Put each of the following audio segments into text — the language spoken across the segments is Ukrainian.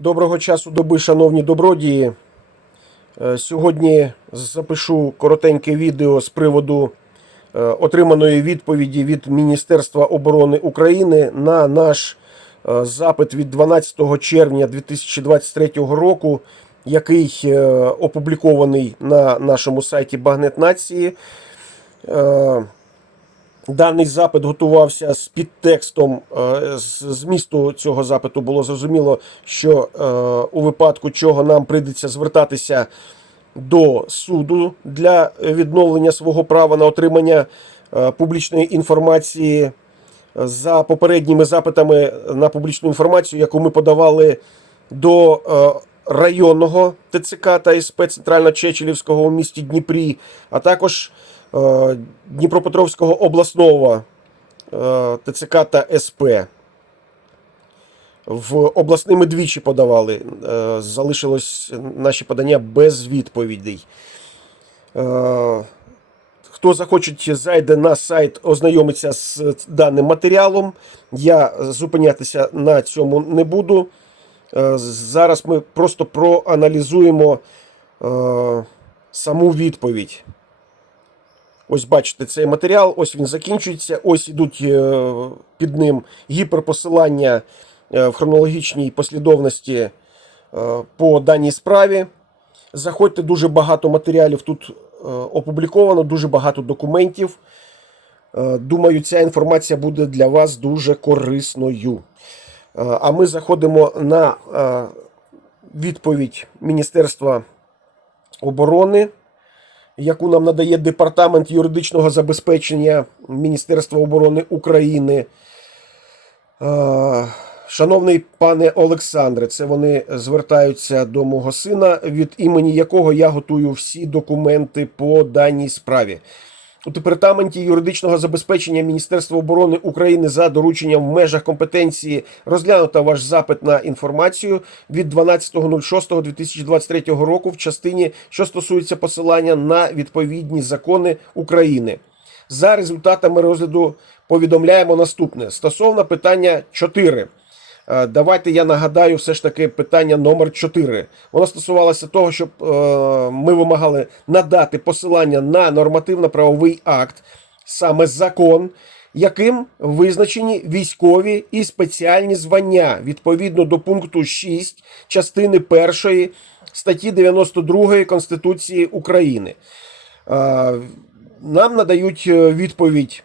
Доброго часу доби, шановні добродії. Е, Сьогодні запишу коротеньке відео з приводу е, отриманої відповіді від Міністерства оборони України на наш е, запит від 12 червня 2023 року, який опублікований на нашому сайті Багнет Нації. Даний запит готувався з підтекстом. е, З змісту цього запиту було зрозуміло, що е, у випадку чого нам прийдеться звертатися до суду для відновлення свого права на отримання е, публічної інформації за попередніми запитами на публічну інформацію, яку ми подавали до районного ТЦК та СП Центрально-Чечелівського у місті Дніпрі, а також Дніпропетровського обласного е, ТЦК та СП. В обласними двічі подавали. Е, Залишилось наші подання без відповідей. Е, Хто захоче, зайде на сайт, ознайомиться з даним матеріалом. Я зупинятися на цьому не буду. Е, Зараз ми просто проаналізуємо е, саму відповідь. Ось бачите цей матеріал, ось він закінчується. Ось ідуть е, під ним гіперпосилання е, в хронологічній послідовності е, по даній справі. Заходьте, дуже багато матеріалів тут опубліковано, дуже багато документів. Думаю, ця інформація буде для вас дуже корисною. А ми заходимо на відповідь Міністерства оборони, яку нам надає Департамент юридичного забезпечення Міністерства оборони України. Шановний пане Олександре, це вони звертаються до мого сина, від імені якого я готую всі документи по даній справі. У департаменті юридичного забезпечення Міністерства оборони України за дорученням в межах компетенції розглянуто ваш запит на інформацію від 12.06.2023 року в частині, що стосується посилання на відповідні закони України. За результатами розгляду повідомляємо наступне стосовно питання 4. Е, Давайте я нагадаю все ж таки питання номер 4. Воно стосувалося того, щоб е, ми вимагали надати посилання на нормативно-правовий акт, саме закон, яким визначені військові і спеціальні звання відповідно до пункту 6 частини 1 статті 92 Конституції України. Е, Нам надають відповідь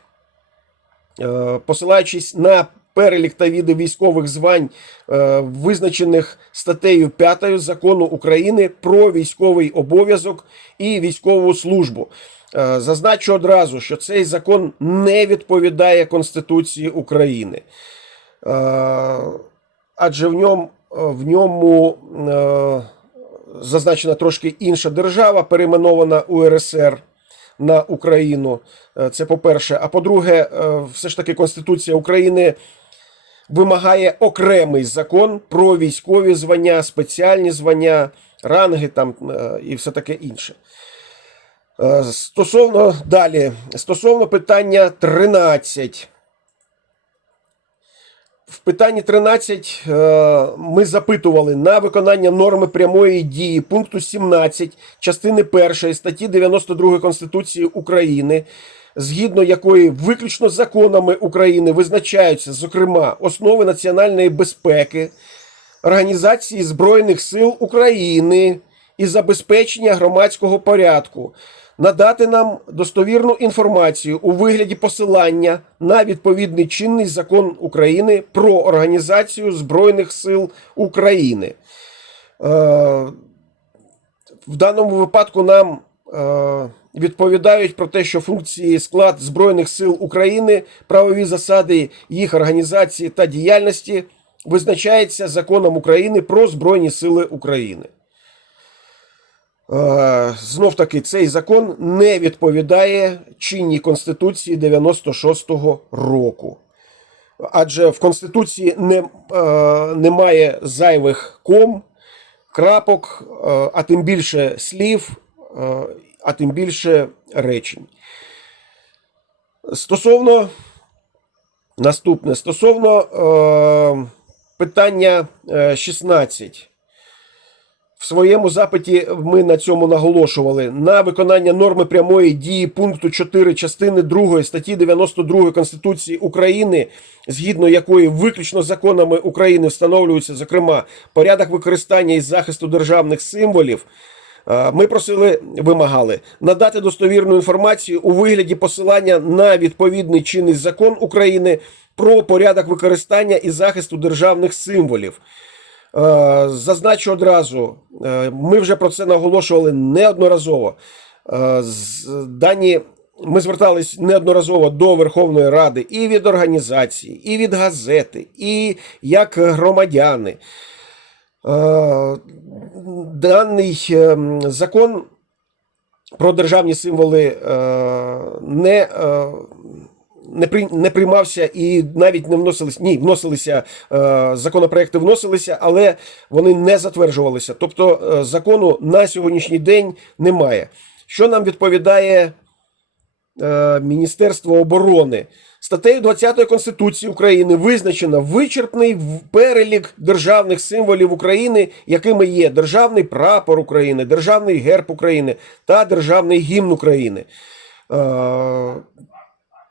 посилаючись на перелік та види військових звань, е, визначених статтею 5 закону України про військовий обов'язок і військову службу. Е, Зазначу одразу, що цей закон не відповідає Конституції України. Е, Адже в ньому, в ньому зазначена трошки інша держава, перейменована УРСР на Україну. Це по-перше. А по-друге, е, все ж таки Конституція України вимагає окремий закон про військові звання, спеціальні звання, ранги там е, і все таке інше. Е, Стосовно далі, стосовно питання 13. В питанні 13 е, ми запитували на виконання норми прямої дії пункту 17 частини 1 статті 92 Конституції України, згідно якої виключно законами України визначаються, зокрема, основи національної безпеки, Організації Збройних сил України і забезпечення громадського порядку, надати нам достовірну інформацію у вигляді посилання на відповідний чинний закон України про Організацію Збройних сил України. Е, в даному випадку нам е, відповідають про те, що функції склад Збройних сил України, правові засади їх організації та діяльності визначається законом України про Збройні Сили України. Знов таки, цей закон не відповідає чинній Конституції 96-го року. Адже в Конституції не, е, немає зайвих ком, крапок, е, а тим більше слів, е, а тим більше речень. Стосовно наступне, стосовно е, питання е, 16. В своєму запиті ми на цьому наголошували на виконання норми прямої дії пункту 4 частини 2 статті 92 Конституції України, згідно якої виключно законами України встановлюється, зокрема, порядок використання і захисту державних символів. Е, Ми просили, вимагали надати достовірну інформацію у вигляді посилання на відповідний чинний закон України про порядок використання і захисту державних символів. Е, Зазначу одразу, е, ми вже про це наголошували неодноразово. Дані ми звертались неодноразово до Верховної Ради і від організації, і від газети, і як громадяни. Е, Даний е, закон про державні символи е, не, не, при, не приймався і навіть не вносилися. Ні, вносилися законопроекти, вносилися, але вони не затверджувалися. Тобто закону на сьогоднішній день немає. Що нам відповідає Міністерство оборони? Статтею 20 Конституції України визначено вичерпний перелік державних символів України, якими є державний прапор України, державний герб України та державний гімн України. Е,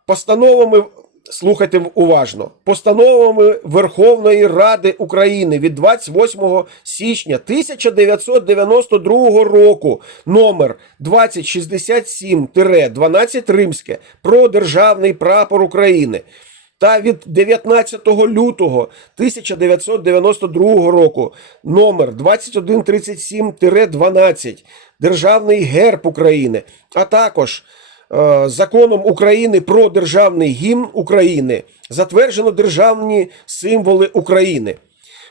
Постановами, слухайте уважно, постановами Верховної Ради України від 28 січня 1992 року номер 2067-12 Римське про державний прапор України та від 19 лютого 1992 року номер 2137-12 Державний герб України, а також законом України про державний гімн України затверджено державні символи України.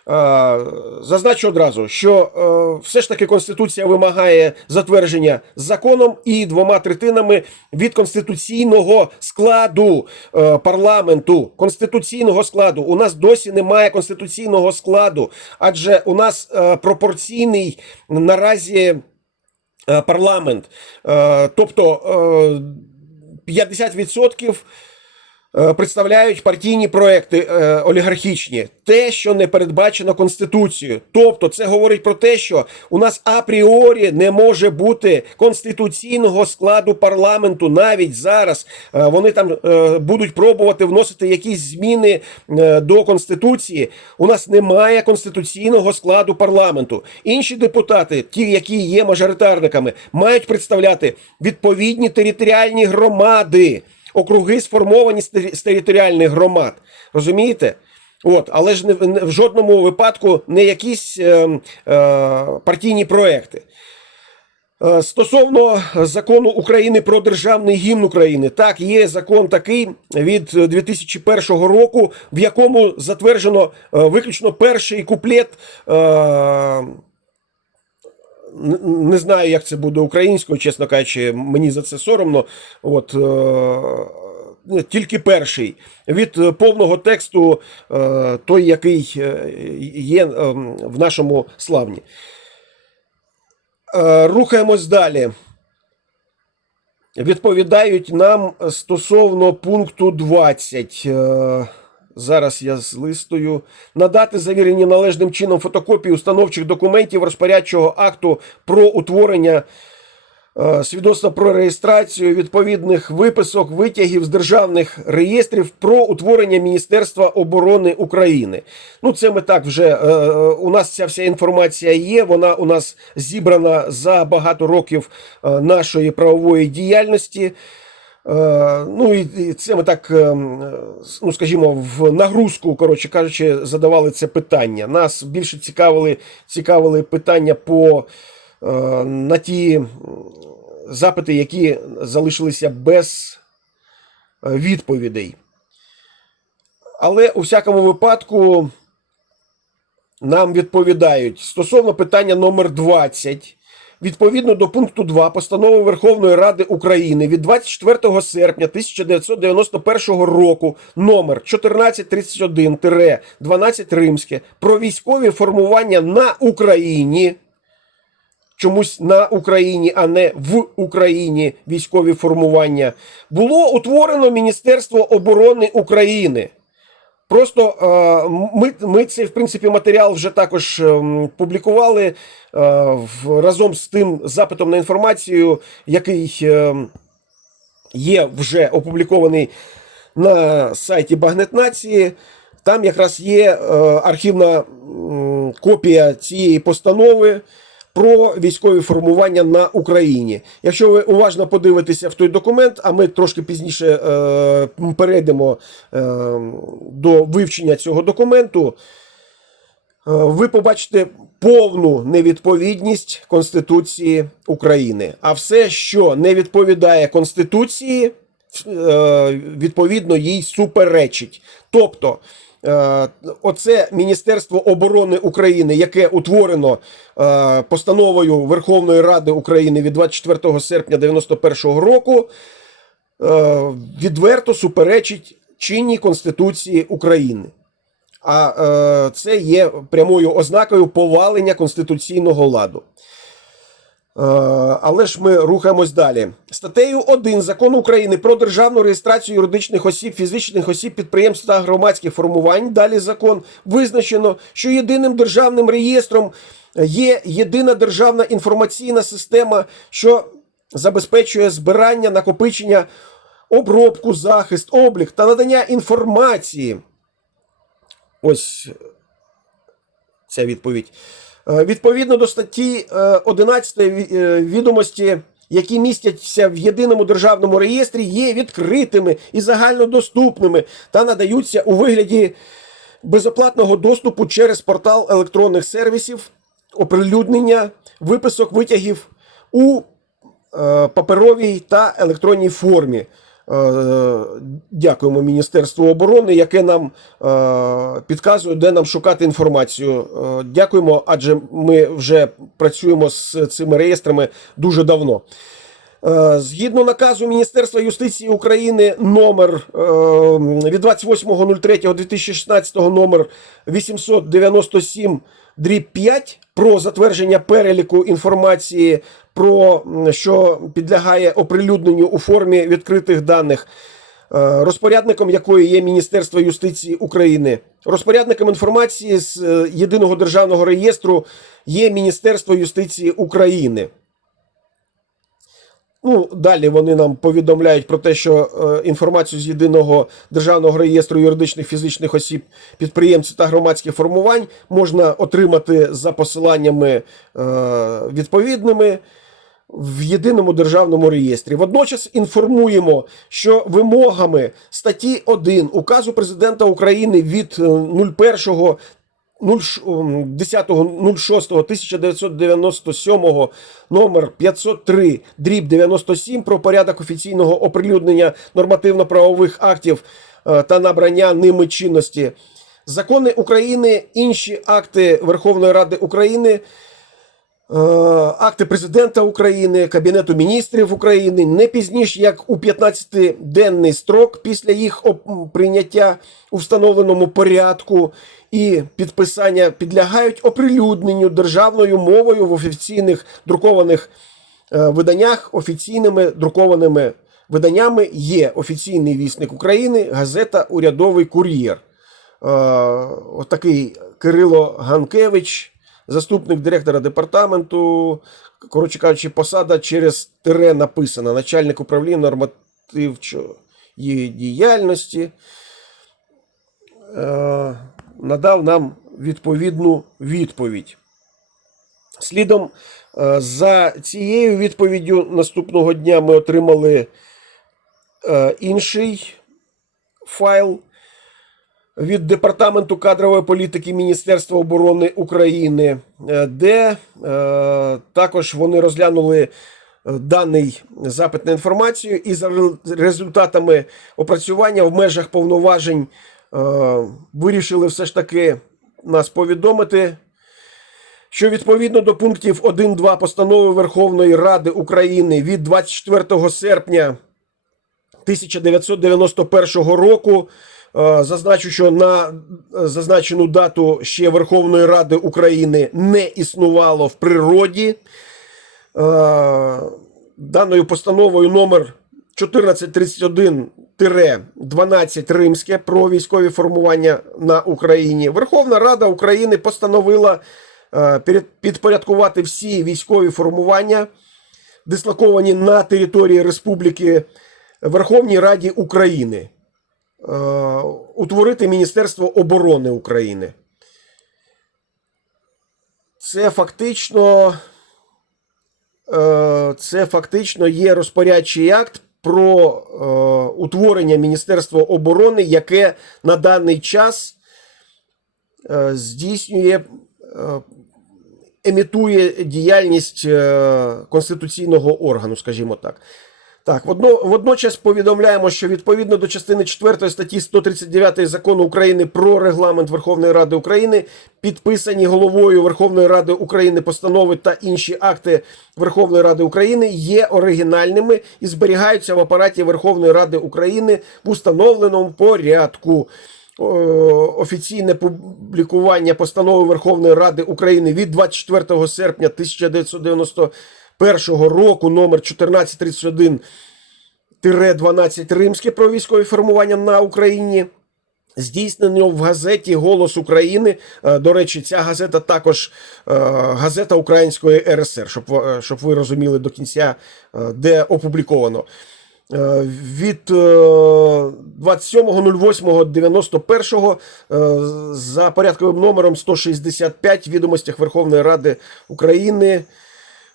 Е, Зазначу одразу, що е, все ж таки Конституція вимагає затвердження законом і двома третинами від конституційного складу е, парламенту. Конституційного складу у нас досі немає конституційного складу, адже у нас е, пропорційний наразі е, парламент. Е, Тобто е, 50% е, представляють партійні проекти е, олігархічні, те, що не передбачено Конституцією. Тобто, це говорить про те, що у нас апріорі не може бути конституційного складу парламенту. Навіть зараз Е, вони там е, будуть пробувати вносити якісь зміни е, до конституції. У нас немає конституційного складу парламенту. Інші депутати, ті, які є мажоритарниками, мають представляти відповідні територіальні громади округи сформовані з територіальних громад. Розумієте? От, але ж не, в- жодному випадку не якісь е, е, партійні проекти. Е, Стосовно закону України про державний гімн України, так є закон такий від 2001 року, в якому затверджено е, виключно перший куплет. е, Не знаю, як це буде українською, чесно кажучи, мені за це соромно. От, е, тільки перший. Від е, повного тексту, е, той, який є в нашому славні. Рухаємось далі. Відповідають нам стосовно пункту 20. Зараз я злистую. Надати завірені належним чином фотокопії установчих документів розпорядчого акту про утворення е, свідоцтва про реєстрацію відповідних виписок, витягів з державних реєстрів про утворення Міністерства оборони України. Ну, це ми так вже е, е, у нас ця вся інформація є. Вона у нас зібрана за багато років е, нашої правової діяльності. Е, Ну і це ми так, е, м, е, ну скажімо, в нагрузку, коротше кажучи, задавали це питання. Нас більше цікавили, цікавили питання по е, на ті запити, які залишилися без е, відповідей. Але у всякому випадку нам відповідають стосовно питання номер 20. Відповідно до пункту 2 постанови Верховної Ради України від 24 серпня 1991 року номер 1431-12 Римське про військові формування на Україні. Чомусь на Україні, а не в Україні військові формування, було утворено Міністерство оборони України. Просто е, ми, ми цей, в принципі, матеріал вже також ем, публікували е, разом з тим запитом на інформацію, який є вже опублікований на сайті Багнет Нації. Там якраз є е, архівна копія цієї постанови про військові формування на Україні. Якщо ви уважно подивитеся в той документ, а ми трошки пізніше е, перейдемо е, до вивчення цього документу, е, ви побачите повну невідповідність Конституції України. А все, що не відповідає Конституції, е, відповідно їй суперечить. Тобто, оце Міністерство оборони України, яке утворено е, постановою Верховної Ради України від 24 серпня 91-го року, е, відверто суперечить чинній Конституції України. А е, це є прямою ознакою повалення конституційного ладу. Е, але ж ми рухаємось далі. Статтею 1 закону України про державну реєстрацію юридичних осіб, фізичних осіб, підприємств та громадських формувань. Далі закон визначено, що єдиним державним реєстром є єдина державна інформаційна система, що забезпечує збирання, накопичення, обробку, захист, облік та надання інформації. Ось ця відповідь. Е, Відповідно до статті е, 11 е, відомості, які містяться в єдиному державному реєстрі, є відкритими і загальнодоступними та надаються у вигляді безоплатного доступу через портал електронних сервісів, оприлюднення, виписок витягів у е, паперовій та електронній формі. Е, Дякуємо Міністерству оборони, яке нам е, підказує, де нам шукати інформацію. Е, Дякуємо, адже ми вже працюємо з цими реєстрами дуже давно. Е, Згідно наказу Міністерства юстиції України номер е, від 28.03.2016 номер 897 дріб 5 про затвердження переліку інформації, про що підлягає оприлюдненню у формі відкритих даних. е, Розпорядником якої є Міністерство юстиції України, розпорядником інформації з єдиного державного реєстру є Міністерство юстиції України. Ну, далі вони нам повідомляють про те, що е, інформацію з єдиного державного реєстру юридичних фізичних осіб, підприємців та громадських формувань можна отримати за посиланнями е, відповідними в єдиному державному реєстрі. Водночас інформуємо, що вимогами статті 1 указу президента України від е, 01 10.06.1997 номер 503 дріб 97 про порядок офіційного оприлюднення нормативно-правових актів е, та набрання ними чинності. Закони України, інші акти Верховної Ради України, е, акти президента України, Кабінету міністрів України не пізніше як у 15-денний строк після їх прийняття у встановленому порядку і підписання підлягають оприлюдненню державною мовою в офіційних друкованих е, виданнях офіційними друкованими виданнями є офіційний вісник України, газета Урядовий кур'єр. Е, Отакий Кирило Ганкевич, заступник директора департаменту. Коротше кажучи, посада через тире написана. Начальник управління нормативчої діяльності. Надав нам відповідну відповідь. Слідом е, за цією відповіддю наступного дня ми отримали е, інший файл від Департаменту кадрової політики Міністерства оборони України, е, де також вони розглянули даний запит на інформацію і за результатами опрацювання в межах повноважень вирішили все ж таки нас повідомити, що відповідно до пунктів 1-2 постанови Верховної Ради України від 24 серпня 1991 року. е, Зазначу, що на е, зазначену дату ще Верховної Ради України не існувало в природі. Е, Даною постановою номер 1431 12 римське про військові формування на Україні. Верховна Рада України постановила е, підпорядкувати всі військові формування, дислоковані на території Республіки Верховній Раді України, е, утворити Міністерство оборони України. Це фактично, е, це фактично є розпорядчий акт про е, утворення Міністерства оборони, яке на даний час е, здійснює, е, емітує діяльність е, конституційного органу, скажімо так. Так, водно, водночас повідомляємо, що відповідно до частини 4 статті 139 закону України про регламент Верховної Ради України, підписані головою Верховної Ради України постанови та інші акти Верховної Ради України є оригінальними і зберігаються в апараті Верховної Ради України в установленому порядку. Офіційне публікування постанови Верховної Ради України від 24 серпня 1991 року номер 1431 12 римське про військові формування на Україні. Здійснено в газеті Голос України. Е, До речі, ця газета також е, газета Української РСР, щоб, е, щоб ви розуміли до кінця, де опубліковано. Від е, 27.08.91 е, за порядковим номером 165 в відомостях Верховної Ради України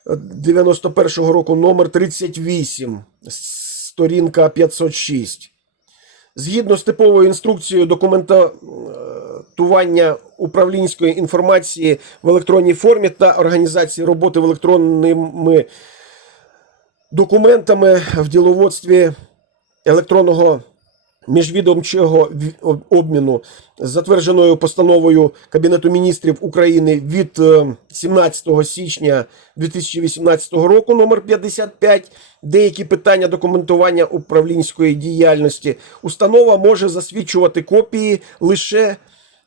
91-го року номер 38, сторінка 506. Згідно з типовою інструкцією документування управлінської інформації в електронній формі та організації роботи в електронними документами в діловодстві електронного міжвідомчого ві- обміну, затвердженою постановою Кабінету міністрів України від е, 17 січня 2018 року, номер 55, деякі питання документування управлінської діяльності, установа може засвідчувати копії лише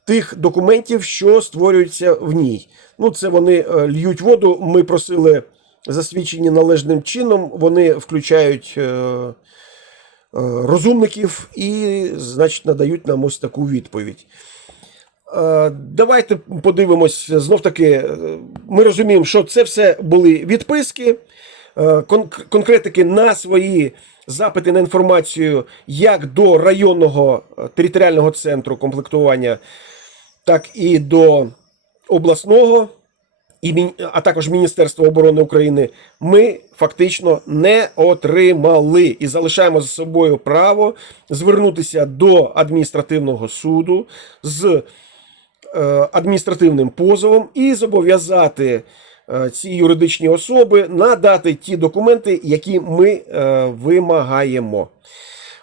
тих документів, що створюються в ній. Ну, це вони е, льють воду. Ми просили засвідчені належним чином. Вони включають е, е, розумників і, значить, надають нам ось таку відповідь. Е, Давайте подивимось знов таки. е, Ми розуміємо, що це все були відписки, е, конкретики на свої запити на інформацію як до районного е, територіального центру комплектування, так і до обласного, і, а також Міністерства оборони України, ми фактично не отримали і залишаємо за собою право звернутися до адміністративного суду з е, адміністративним позовом і зобов'язати е, ці юридичні особи надати ті документи, які ми е, вимагаємо.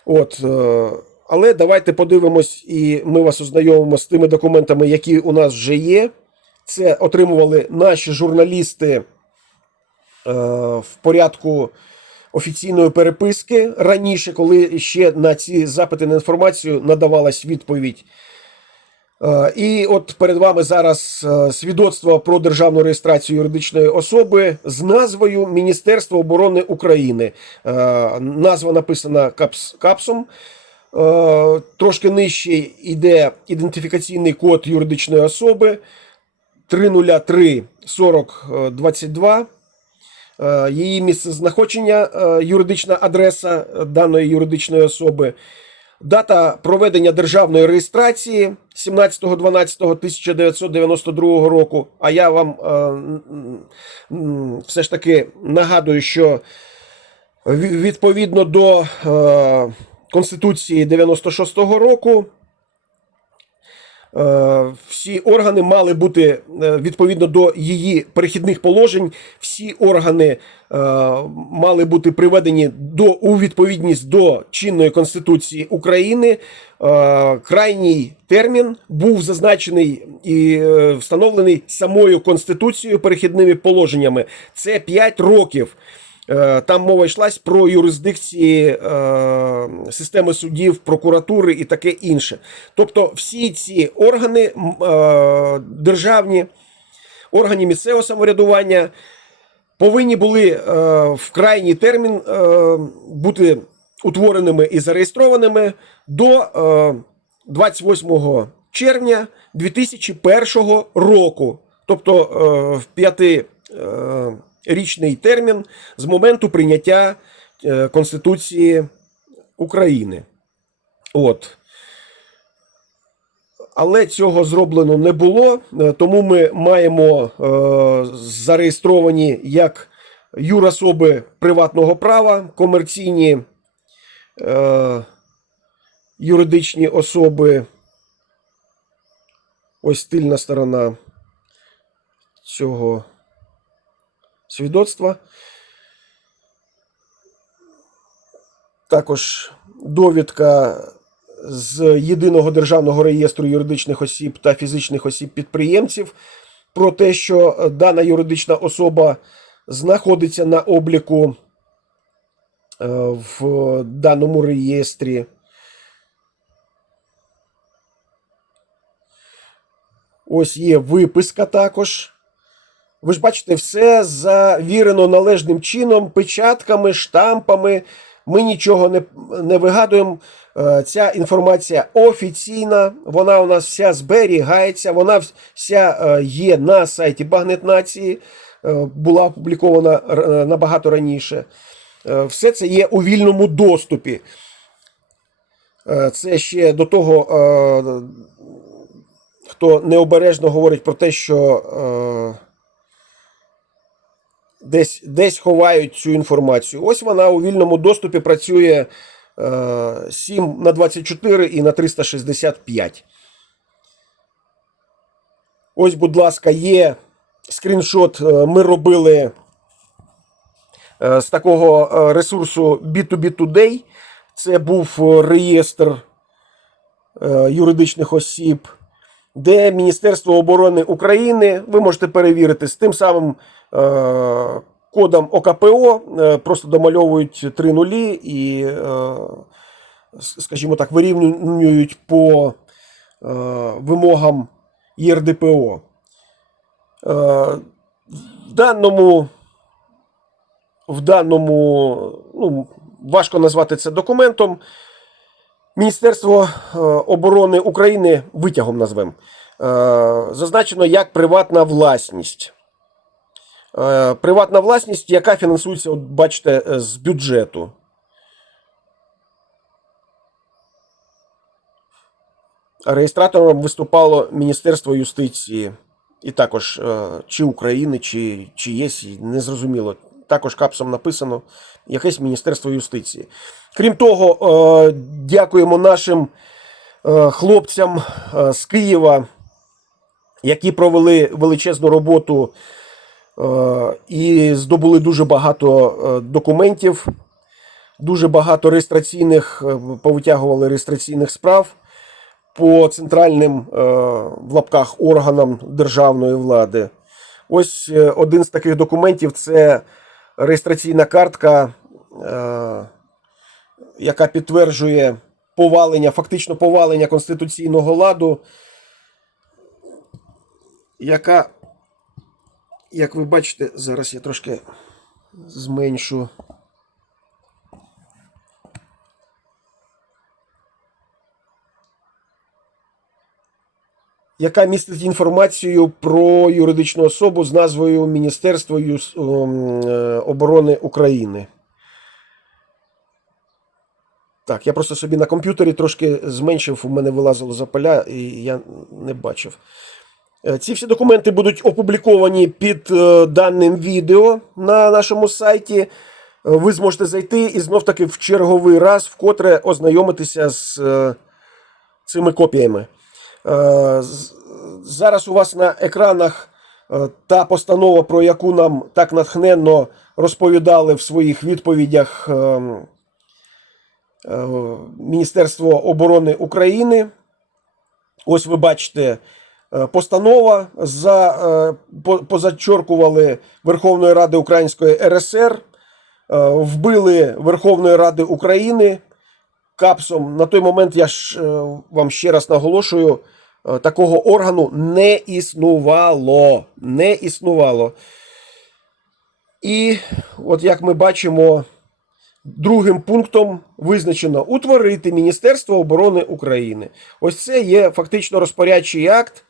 От, е, але давайте подивимось, і ми вас ознайомимо з тими документами, які у нас вже є. Це отримували наші журналісти е, в порядку офіційної переписки раніше, коли ще на ці запити на інформацію надавалась відповідь. Е, І от перед вами зараз е, свідоцтво про державну реєстрацію юридичної особи з назвою Міністерство оборони України. Назва написана капс, капсом. Трошки нижче йде ідентифікаційний код юридичної особи 303 40 е, 22. Е, Її місце знаходження, е, юридична адреса даної юридичної особи. Дата проведення державної реєстрації 17.12.1992 року. А я вам е, все ж таки нагадую, що відповідно до е, Конституції 96-го року. Е, Всі органи мали бути е, відповідно до її перехідних положень. Всі органи е, мали бути приведені до у відповідність до чинної конституції України. Крайній термін був зазначений і встановлений самою конституцією перехідними положеннями. Це 5 років. Е, Там мова йшлась про юрисдикції е, системи судів, прокуратури і таке інше. Тобто, всі ці органи е, державні, органи місцевого самоврядування повинні були в крайній термін бути утвореними і зареєстрованими до е, 28 червня 2001 року, тобто в п'ятирічний термін з моменту прийняття е, Конституції України. От. Але цього зроблено не було, е, тому ми маємо е, зареєстровані як юрособи приватного права, комерційні е, юридичні особи. Ось тильна сторона цього свідоцтва. Також довідка з єдиного державного реєстру юридичних осіб та фізичних осіб підприємців про те, що дана юридична особа знаходиться на обліку е, в даному реєстрі. Ось є виписка також. Ви ж бачите, все завірено належним чином, печатками, штампами. Ми нічого не, не вигадуємо. Е, Ця інформація офіційна, вона у нас вся зберігається, вона вся е, є на сайті Багнет Нації, е, була опублікована набагато раніше. Все це є у вільному доступі. Це ще до того, хто необережно говорить про те, що десь, десь ховають цю інформацію. Ось вона у вільному доступі працює е, 7 на 24 і на 365. Ось, будь ласка, є скріншот. е, Ми робили е, з такого е, ресурсу B2B Today. Це був е, реєстр е, юридичних осіб, де Міністерство оборони України, ви можете перевірити з тим самим е, кодом ОКПО, е, просто домальовують три нулі і, е, скажімо так, вирівнюють по е, вимогам ЄРДПО. Е, в даному, в даному, ну, важко назвати це документом. Міністерство е, оборони України витягом назвемо. е, Зазначено як приватна власність. Е, Приватна власність, яка фінансується, от бачите, з бюджету. Реєстратором виступало Міністерство юстиції. І також чи України, чи, чи є, незрозуміло. Також капсом написано якесь Міністерство юстиції. Крім того, е, дякуємо нашим е, хлопцям е, з Києва, які провели величезну роботу і здобули дуже багато документів, дуже багато реєстраційних, повитягували реєстраційних справ по центральним в лапках органам державної влади. Ось один з таких документів це реєстраційна картка, яка підтверджує повалення, фактично повалення конституційного ладу, яка, як ви бачите, зараз я трошки зменшу. яка містить інформацію про юридичну особу з назвою Міністерство ем, е, оборони України. Так, я просто собі на комп'ютері трошки зменшив, у мене вилазило за поля, і я не бачив. Е, Ці всі документи будуть опубліковані під е, даним відео на нашому сайті. Е, Ви зможете зайти і знов таки в черговий раз вкотре ознайомитися з цими копіями. Зараз у вас на екранах та постанова, про яку нам так натхненно розповідали в своїх відповідях ем, Міністерство оборони України. Ось ви бачите е, постанова за, е, позачоркували Верховної Ради Української РСР, е, вбили Верховної Ради України капсом. На той момент я ж е, вам ще раз наголошую, е, такого органу не існувало. Не існувало. І от як ми бачимо, другим пунктом визначено утворити Міністерство оборони України. Ось це є фактично розпорядчий акт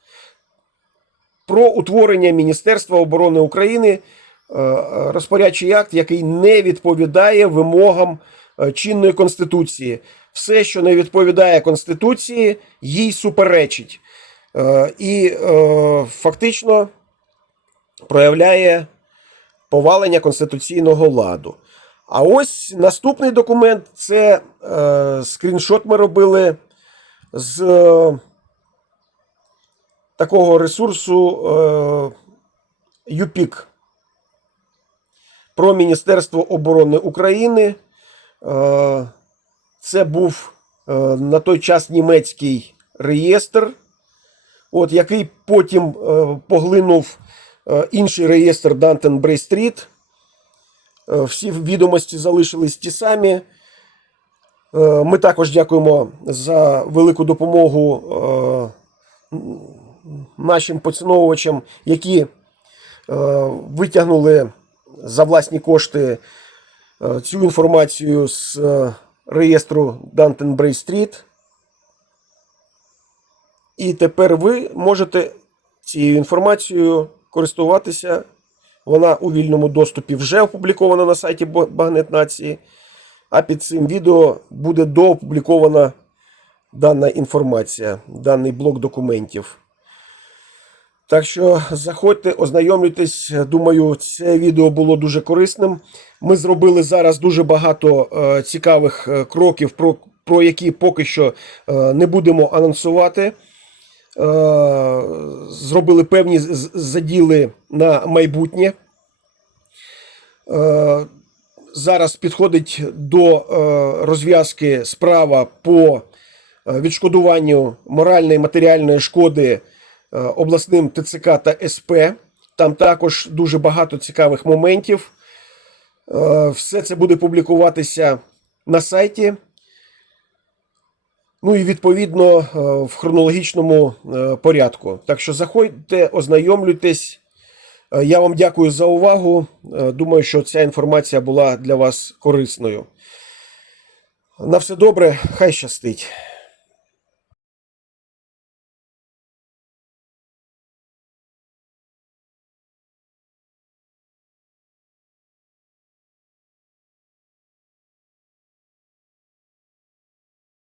про утворення Міністерства оборони України, е, розпорядчий акт, який не відповідає вимогам е, чинної Конституції. Все, що не відповідає Конституції, їй суперечить. Е, І е, фактично проявляє повалення конституційного ладу. А ось наступний документ це е, скріншот ми робили з е, такого ресурсу е, ЮПІК про Міністерство оборони України. Е, це був е, на той час німецький реєстр, от, який потім е, поглинув е, інший реєстр Дантен Брейстріт. Е, Всі відомості залишились ті самі. Е, Ми також дякуємо за велику допомогу е, нашим поціновувачам, які витягнули за власні кошти цю інформацію з реєстру Bray Street. І тепер ви можете цією інформацією користуватися. Вона у вільному доступі вже опублікована на сайті Багнет Нації. А під цим відео буде доопублікована дана інформація, даний блок документів. Так що заходьте, ознайомлюйтесь. Думаю, це відео було дуже корисним. Ми зробили зараз дуже багато е, цікавих е, кроків, про, про які поки що е, не будемо анонсувати. Е, зробили певні заділи на майбутнє. Е, зараз підходить до е, розв'язки справа по відшкодуванню моральної і матеріальної шкоди обласним ТЦК та СП. Там також дуже багато цікавих моментів. Все це буде публікуватися на сайті. Ну і відповідно е, в хронологічному е, порядку. Так що заходьте, ознайомлюйтесь. Е, Я вам дякую за увагу. Думаю, що ця інформація була для вас корисною. На все добре, хай щастить.